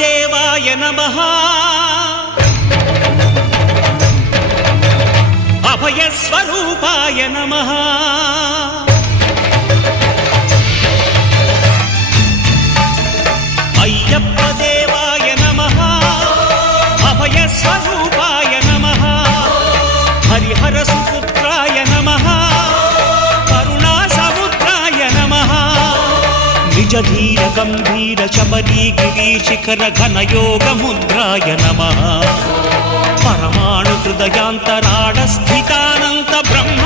देवाय नमः अभयस्वरूपाय नमः अय्यप्प देवाय नमः अभयस्वरूपाय नमः हरिहरसुपुत्राय नमः करुणासमुद्राय नमः निजधीर गंभीर शबरी गिरीशिखर घनयोगमुद्राय नमः परमाणु हृदयांतराळ स्थितानंत ब्रह्म